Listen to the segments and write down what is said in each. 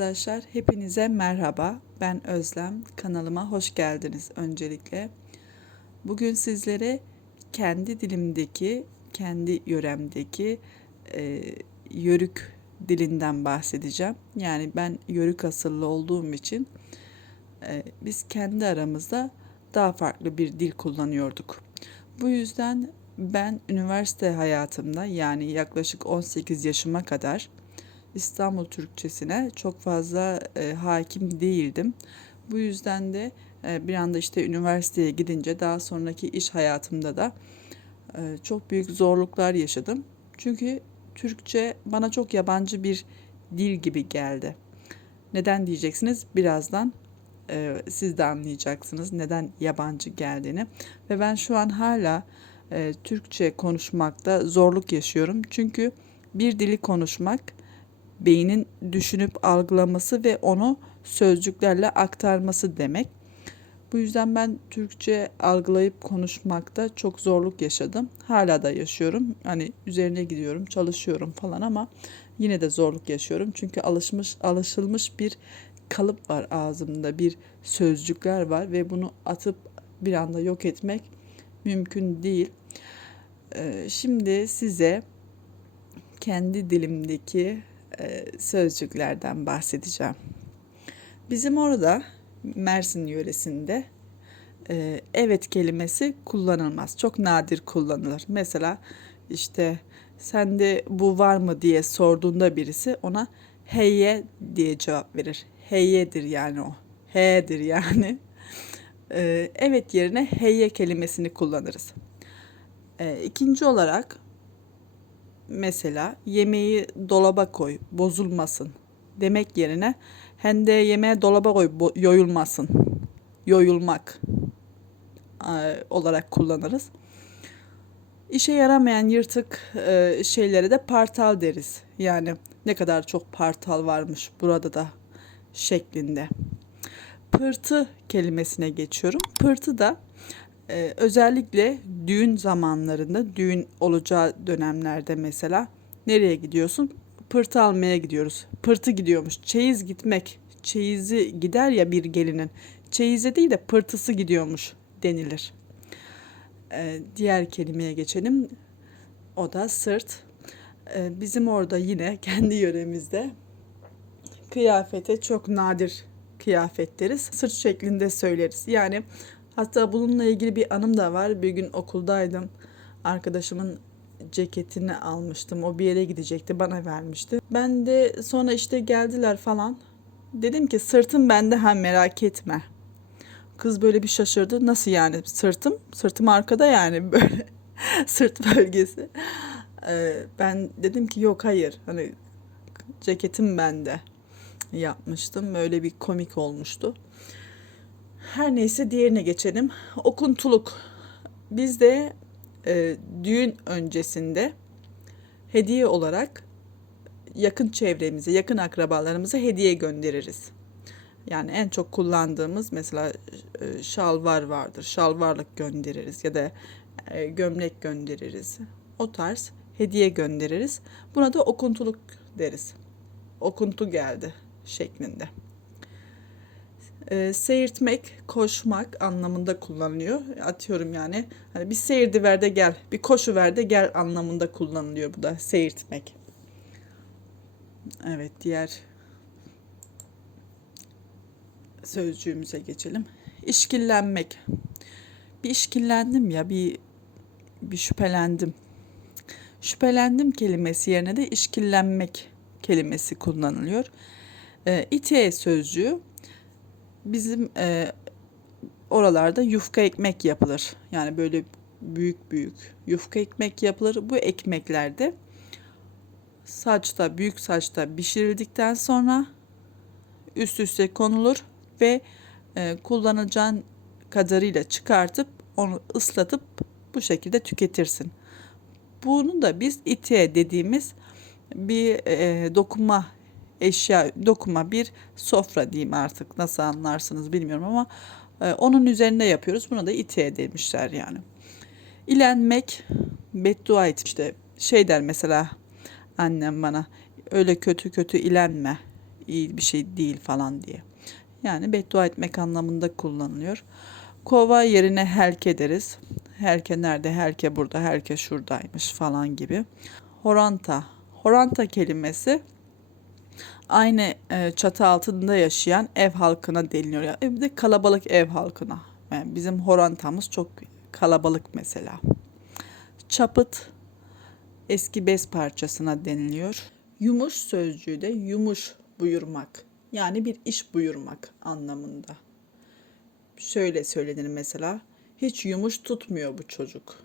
Arkadaşlar hepinize merhaba. Ben Özlem. Kanalıma hoş geldiniz öncelikle. Bugün sizlere kendi dilimdeki, kendi yöremdeki e, yörük dilinden bahsedeceğim. Yani ben yörük asıllı olduğum için e, biz kendi aramızda daha farklı bir dil kullanıyorduk. Bu yüzden ben üniversite hayatımda yani yaklaşık 18 yaşıma kadar İstanbul Türkçesine çok fazla e, hakim değildim. Bu yüzden de e, bir anda işte üniversiteye gidince daha sonraki iş hayatımda da e, çok büyük zorluklar yaşadım. Çünkü Türkçe bana çok yabancı bir dil gibi geldi. Neden diyeceksiniz? Birazdan e, siz de anlayacaksınız neden yabancı geldiğini. Ve ben şu an hala e, Türkçe konuşmakta zorluk yaşıyorum. Çünkü bir dili konuşmak beynin düşünüp algılaması ve onu sözcüklerle aktarması demek. Bu yüzden ben Türkçe algılayıp konuşmakta çok zorluk yaşadım. Hala da yaşıyorum. Hani üzerine gidiyorum, çalışıyorum falan ama yine de zorluk yaşıyorum. Çünkü alışmış, alışılmış bir kalıp var ağzımda, bir sözcükler var ve bunu atıp bir anda yok etmek mümkün değil. Ee, şimdi size kendi dilimdeki e, sözcüklerden bahsedeceğim. Bizim orada Mersin yöresinde e, evet kelimesi kullanılmaz. Çok nadir kullanılır. Mesela işte sende bu var mı diye sorduğunda birisi ona heye diye cevap verir. Heyedir yani o. He'dir yani. E, evet yerine heye kelimesini kullanırız. İkinci olarak mesela yemeği dolaba koy, bozulmasın demek yerine hende yemeği dolaba koy, yoyulmasın, yoyulmak e, olarak kullanırız. İşe yaramayan yırtık e, şeylere de partal deriz. Yani ne kadar çok partal varmış burada da şeklinde. Pırtı kelimesine geçiyorum. Pırtı da ee, özellikle düğün zamanlarında, düğün olacağı dönemlerde mesela nereye gidiyorsun? Pırtı almaya gidiyoruz. Pırtı gidiyormuş. Çeyiz gitmek. Çeyizi gider ya bir gelinin. Çeyize değil de pırtısı gidiyormuş denilir. Ee, diğer kelimeye geçelim. O da sırt. Ee, bizim orada yine kendi yöremizde kıyafete çok nadir kıyafet deriz. Sırt şeklinde söyleriz. Yani Hatta bununla ilgili bir anım da var. Bir gün okuldaydım. Arkadaşımın ceketini almıştım. O bir yere gidecekti. Bana vermişti. Ben de sonra işte geldiler falan. Dedim ki sırtım bende ha merak etme. Kız böyle bir şaşırdı. Nasıl yani sırtım? Sırtım arkada yani böyle sırt bölgesi. Ee, ben dedim ki yok hayır. Hani ceketim bende yapmıştım. Böyle bir komik olmuştu. Her neyse diğerine geçelim. Okuntuluk. Biz de e, düğün öncesinde hediye olarak yakın çevremize, yakın akrabalarımıza hediye göndeririz. Yani en çok kullandığımız mesela e, şalvar vardır. Şalvarlık göndeririz ya da e, gömlek göndeririz. O tarz hediye göndeririz. Buna da okuntuluk deriz. Okuntu geldi şeklinde. E, seyirtmek, koşmak anlamında kullanılıyor. Atıyorum yani hani bir seyirdi ver de gel, bir koşu ver de gel anlamında kullanılıyor bu da seyirtmek. Evet diğer sözcüğümüze geçelim. İşkillenmek. Bir işkillendim ya bir bir şüphelendim. Şüphelendim kelimesi yerine de işkillenmek kelimesi kullanılıyor. E, ite sözcüğü bizim e, oralarda yufka ekmek yapılır. Yani böyle büyük büyük yufka ekmek yapılır. Bu ekmeklerde saçta büyük saçta pişirildikten sonra üst üste konulur ve e, kullanacağın kadarıyla çıkartıp onu ıslatıp bu şekilde tüketirsin. Bunu da biz ite dediğimiz bir e, dokunma eşya dokuma bir sofra diyeyim artık nasıl anlarsınız bilmiyorum ama e, onun üzerinde yapıyoruz. Buna da ite demişler yani. İlenmek, beddua et işte şey der mesela annem bana öyle kötü kötü ilenme. iyi bir şey değil falan diye. Yani beddua etmek anlamında kullanılıyor. Kova yerine helke deriz. Helke nerede? Helke burada, helke şuradaymış falan gibi. Horanta. Horanta kelimesi aynı e, çatı altında yaşayan ev halkına deniliyor. Ya, bir de kalabalık ev halkına. Yani bizim horantamız çok kalabalık mesela. Çapıt eski bez parçasına deniliyor. Yumuş sözcüğü de yumuş buyurmak. Yani bir iş buyurmak anlamında. Şöyle söylenir mesela. Hiç yumuş tutmuyor bu çocuk.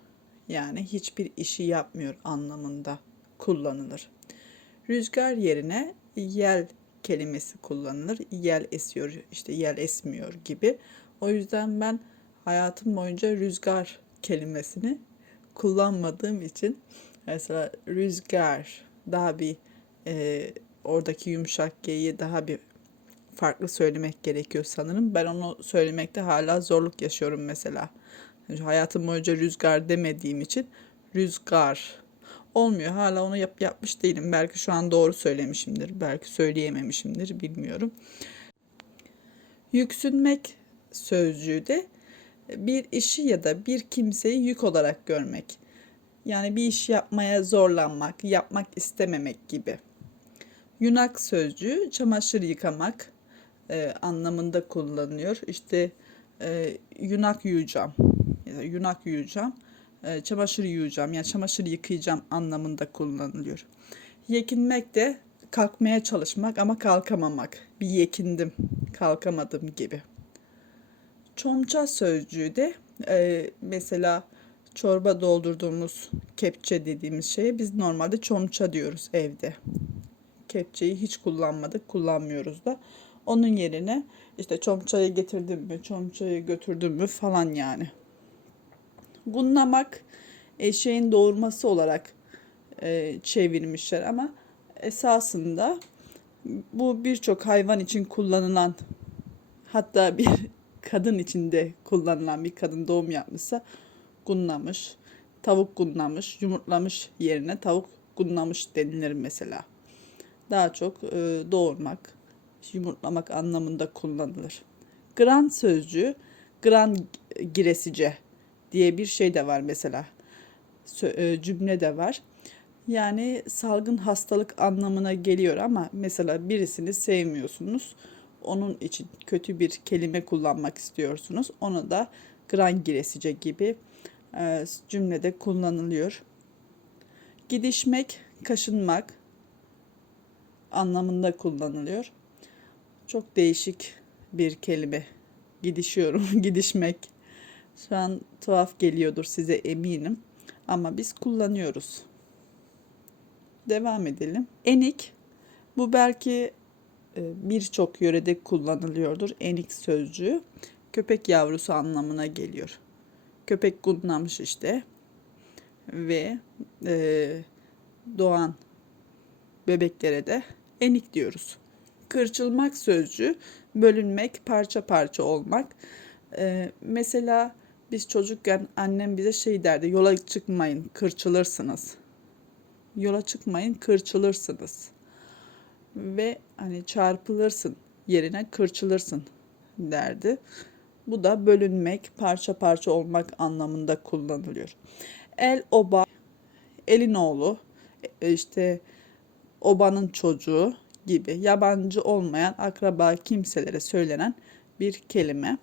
Yani hiçbir işi yapmıyor anlamında kullanılır. Rüzgar yerine yel kelimesi kullanılır. Yel esiyor, işte yel esmiyor gibi. O yüzden ben hayatım boyunca rüzgar kelimesini kullanmadığım için mesela rüzgar daha bir e, oradaki yumuşak G'yi daha bir farklı söylemek gerekiyor sanırım. Ben onu söylemekte hala zorluk yaşıyorum mesela. Yani hayatım boyunca rüzgar demediğim için rüzgar olmuyor. Hala onu yap yapmış değilim. Belki şu an doğru söylemişimdir. Belki söyleyememişimdir. Bilmiyorum. Yüksünmek sözcüğü de bir işi ya da bir kimseyi yük olarak görmek. Yani bir iş yapmaya zorlanmak, yapmak istememek gibi. Yunak sözcüğü çamaşır yıkamak e, anlamında kullanılıyor. İşte e, yunak yuyacağım, yunak yuyacağım, e, çamaşır yuyacağım, yani çamaşır yıkayacağım anlamında kullanılıyor. Yekinmek de kalkmaya çalışmak ama kalkamamak. Bir yekindim, kalkamadım gibi. Çomça sözcüğü de e, mesela çorba doldurduğumuz kepçe dediğimiz şeye biz normalde çomça diyoruz evde. Kepçeyi hiç kullanmadık, kullanmıyoruz da. Onun yerine işte çomçayı getirdim mü, çomçayı götürdüm mü falan yani. Gunlamak eşeğin doğurması olarak e, çevirmişler ama esasında bu birçok hayvan için kullanılan hatta bir kadın içinde kullanılan bir kadın doğum yapmışsa gunlamış, tavuk gunlamış, yumurtlamış yerine tavuk gunlamış denilir mesela. Daha çok e, doğurmak, yumurtlamak anlamında kullanılır. Gran sözcüğü gran giresice diye bir şey de var mesela. E, cümle de var. Yani salgın hastalık anlamına geliyor ama mesela birisini sevmiyorsunuz. Onun için kötü bir kelime kullanmak istiyorsunuz. Onu da gran giresice gibi e, cümlede kullanılıyor. Gidişmek, kaşınmak anlamında kullanılıyor. Çok değişik bir kelime. Gidişiyorum, gidişmek. Şu an tuhaf geliyordur size eminim. Ama biz kullanıyoruz. Devam edelim. Enik. Bu belki e, birçok yörede kullanılıyordur. Enik sözcüğü. Köpek yavrusu anlamına geliyor. Köpek gunlamış işte. Ve e, doğan bebeklere de enik diyoruz. Kırçılmak sözcüğü bölünmek, parça parça olmak. Ee, mesela biz çocukken annem bize şey derdi, yola çıkmayın, kırçılırsınız. Yola çıkmayın, kırçılırsınız. Ve hani çarpılırsın yerine kırçılırsın derdi. Bu da bölünmek, parça parça olmak anlamında kullanılıyor. El oba, elin oğlu, e, işte obanın çocuğu gibi yabancı olmayan akraba kimselere söylenen bir kelime.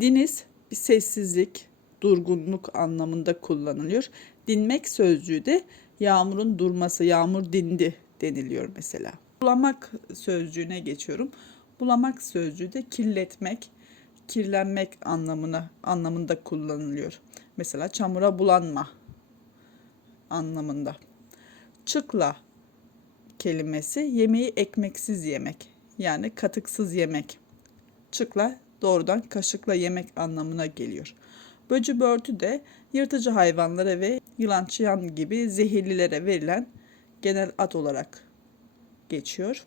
Diniz bir sessizlik, durgunluk anlamında kullanılıyor. Dinmek sözcüğü de yağmurun durması, yağmur dindi deniliyor mesela. Bulamak sözcüğüne geçiyorum. Bulamak sözcüğü de kirletmek, kirlenmek anlamına anlamında kullanılıyor. Mesela çamura bulanma anlamında. Çıkla kelimesi yemeği ekmeksiz yemek. Yani katıksız yemek. Çıkla doğrudan kaşıkla yemek anlamına geliyor. Böcü börtü de yırtıcı hayvanlara ve yılan çıyan gibi zehirlilere verilen genel ad olarak geçiyor.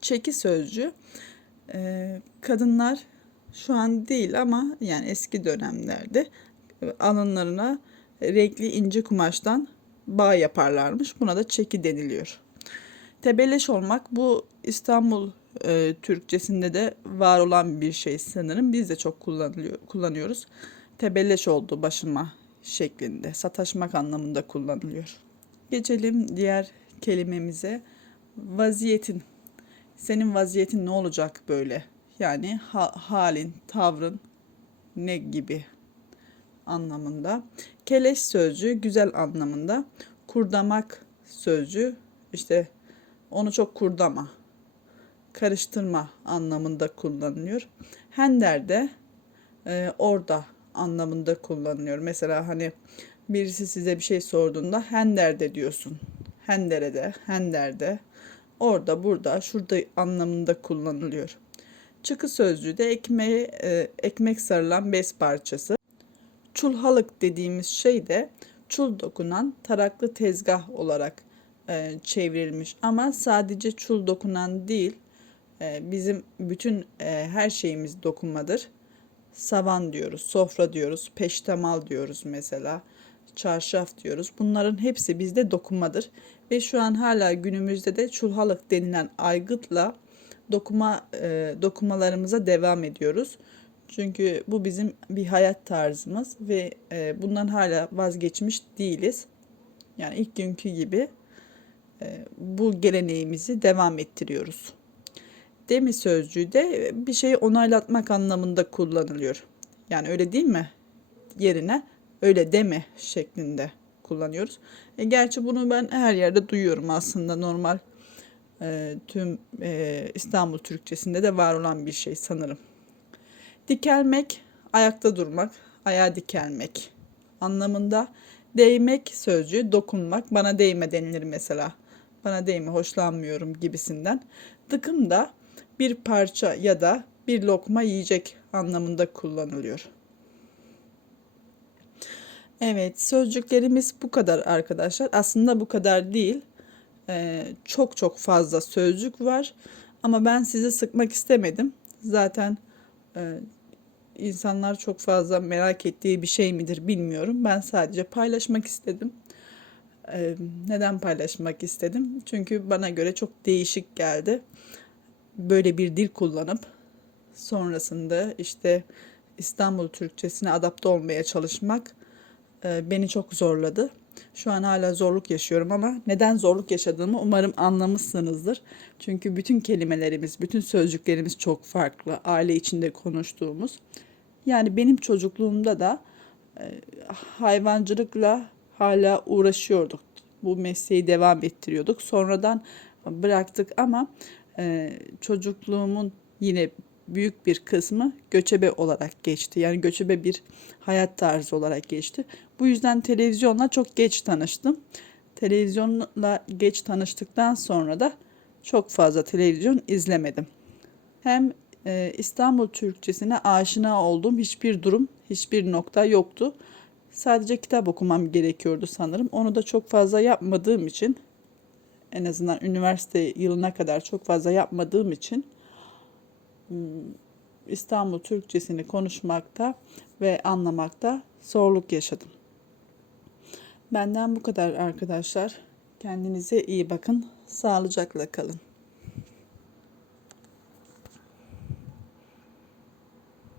Çeki sözcü e, kadınlar şu an değil ama yani eski dönemlerde alınlarına renkli ince kumaştan bağ yaparlarmış. Buna da çeki deniliyor. Tebelleş olmak bu İstanbul e, Türkçesinde de var olan bir şey sanırım. Biz de çok kullanılıyor, kullanıyoruz. Tebelleş oldu başıma şeklinde, sataşmak anlamında kullanılıyor. Geçelim diğer kelimemize. Vaziyetin. Senin vaziyetin ne olacak böyle? Yani ha- halin, tavrın ne gibi anlamında. Keleş sözcüğü güzel anlamında. Kurdamak sözcüğü işte onu çok kurdama, karıştırma anlamında kullanılıyor. Hender de e, orada anlamında kullanılıyor. Mesela hani birisi size bir şey sorduğunda Hender'de diyorsun. Hendere'de, Hender'de, orada, burada, şurada anlamında kullanılıyor. Çıkı sözcüğü de ekmeğe, e, ekmek sarılan bez parçası. Çulhalık dediğimiz şey de çul dokunan taraklı tezgah olarak e, çevrilmiş. Ama sadece çul dokunan değil, bizim bütün e, her şeyimiz dokunmadır. Savan diyoruz, sofra diyoruz, peştemal diyoruz mesela, çarşaf diyoruz. Bunların hepsi bizde dokunmadır. Ve şu an hala günümüzde de çulhalık denilen aygıtla dokuma e, dokumalarımıza devam ediyoruz. Çünkü bu bizim bir hayat tarzımız ve e, bundan hala vazgeçmiş değiliz. Yani ilk günkü gibi bu geleneğimizi devam ettiriyoruz. Demi sözcüğü de bir şeyi onaylatmak anlamında kullanılıyor. Yani öyle değil mi? Yerine öyle deme şeklinde kullanıyoruz. E, gerçi bunu ben her yerde duyuyorum aslında normal e, tüm e, İstanbul Türkçesinde de var olan bir şey sanırım. Dikelmek, ayakta durmak, ayağa dikelmek anlamında. Değmek sözcüğü dokunmak, bana değme denilir mesela. Bana değme, hoşlanmıyorum gibisinden. Dıkım da bir parça ya da bir lokma yiyecek anlamında kullanılıyor. Evet, sözcüklerimiz bu kadar arkadaşlar. Aslında bu kadar değil. Ee, çok çok fazla sözcük var. Ama ben sizi sıkmak istemedim. Zaten e, insanlar çok fazla merak ettiği bir şey midir bilmiyorum. Ben sadece paylaşmak istedim. Ee, neden paylaşmak istedim? Çünkü bana göre çok değişik geldi. Böyle bir dil kullanıp sonrasında işte İstanbul Türkçesine adapte olmaya çalışmak e, beni çok zorladı. Şu an hala zorluk yaşıyorum ama neden zorluk yaşadığımı umarım anlamışsınızdır. Çünkü bütün kelimelerimiz, bütün sözcüklerimiz çok farklı. Aile içinde konuştuğumuz. Yani benim çocukluğumda da e, hayvancılıkla hala uğraşıyorduk. Bu mesleği devam ettiriyorduk. Sonradan bıraktık ama e, çocukluğumun yine büyük bir kısmı göçebe olarak geçti. Yani göçebe bir hayat tarzı olarak geçti. Bu yüzden televizyonla çok geç tanıştım. Televizyonla geç tanıştıktan sonra da çok fazla televizyon izlemedim. Hem e, İstanbul Türkçesine aşina olduğum hiçbir durum, hiçbir nokta yoktu. Sadece kitap okumam gerekiyordu sanırım. Onu da çok fazla yapmadığım için en azından üniversite yılına kadar çok fazla yapmadığım için İstanbul Türkçesini konuşmakta ve anlamakta zorluk yaşadım. Benden bu kadar arkadaşlar. Kendinize iyi bakın. Sağlıcakla kalın.